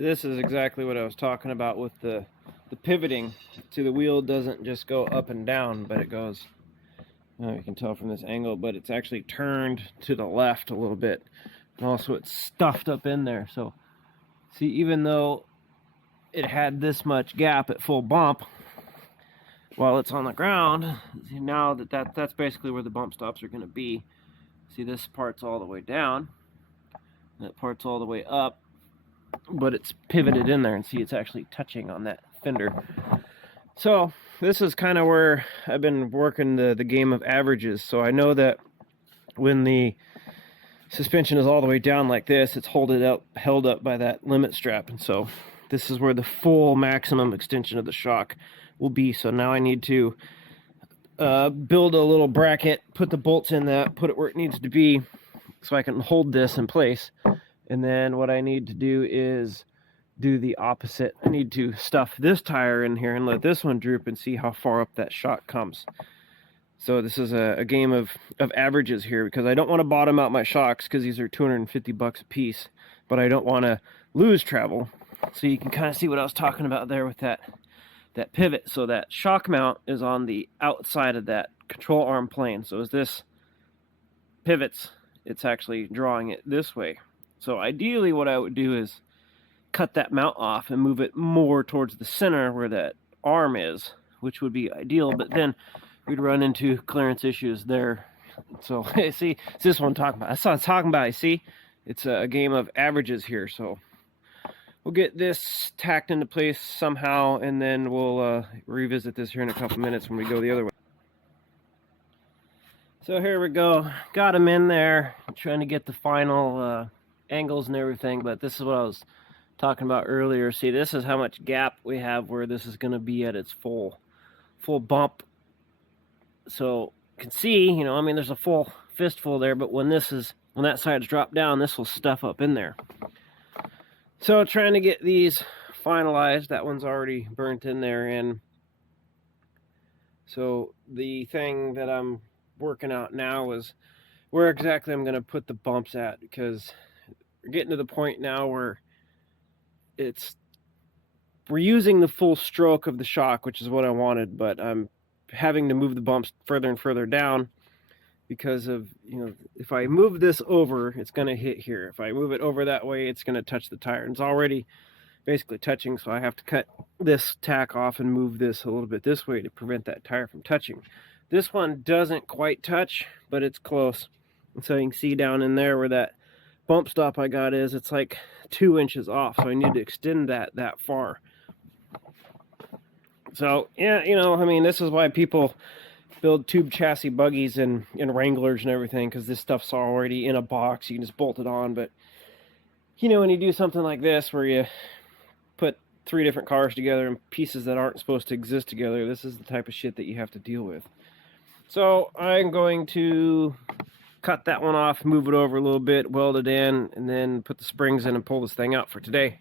So this is exactly what I was talking about with the pivoting. See, the wheel doesn't just go up and down, but it goes, you can tell from this angle, but it's actually turned to the left a little bit. And also it's stuffed up in there. So see, even though it had this much gap at full bump while it's on the ground, see now that's basically where the bump stops are going to be. See, this part's all the way down, that part's all the way up, but it's pivoted in there, and see it's actually touching on that fender. So this is kind of where I've been working the game of averages. So I know that when the suspension is all the way down like this, it's held up by that limit strap, and so this is where the full maximum extension of the shock will be. So now I need to build a little bracket, put the bolts in that, put it where it needs to be so I can hold this in place. And then what I need to do is do the opposite. I need to stuff this tire in here and let this one droop and see how far up that shock comes. So this is a game of averages here, because I don't want to bottom out my shocks because these are $250 a piece, but I don't want to lose travel. So you can kind of see what I was talking about there with that pivot. So that shock mount is on the outside of that control arm plane. So as this pivots, it's actually drawing it this way. So ideally what I would do is cut that mount off and move it more towards the center where that arm is, which would be ideal, but then we'd run into clearance issues there. So see, it's this one I'm talking about. That's what I'm talking about. You see, it's a game of averages here. So we'll get this tacked into place somehow, and then we'll revisit this here in a couple minutes when we go the other way. So here we go. Got them in there. I'm trying to get the final angles and everything, but this is what I was talking about earlier. See, this is how much gap we have where this is going to be at its full bump. So you can see, you know, I mean, there's a full fistful there, but when that side's dropped down, this will stuff up in there. So trying to get these finalized. That one's already burnt in there, and so the thing that I'm working out now is where exactly I'm going to put the bumps at, because we're getting to the point now where we're using the full stroke of the shock, which is what I wanted, but I'm having to move the bumps further and further down because of, you know, if I move this over, it's going to hit here. If I move it over that way, it's going to touch the tire. And it's already basically touching, so I have to cut this tack off and move this a little bit this way to prevent that tire from touching. This one doesn't quite touch, but it's close. And so you can see down in there where that bump stop I got is, it's like 2 inches off, so I need to extend that far. So yeah, you know, I mean, this is why people build tube chassis buggies and Wranglers and everything, because this stuff's already in a box. You can just bolt it on. But you know, when you do something like this where you put 3 different cars together and pieces that aren't supposed to exist together, this is the type of shit that you have to deal with. So I'm going to cut that one off, move it over a little bit, weld it in, and then put the springs in and pull this thing out for today.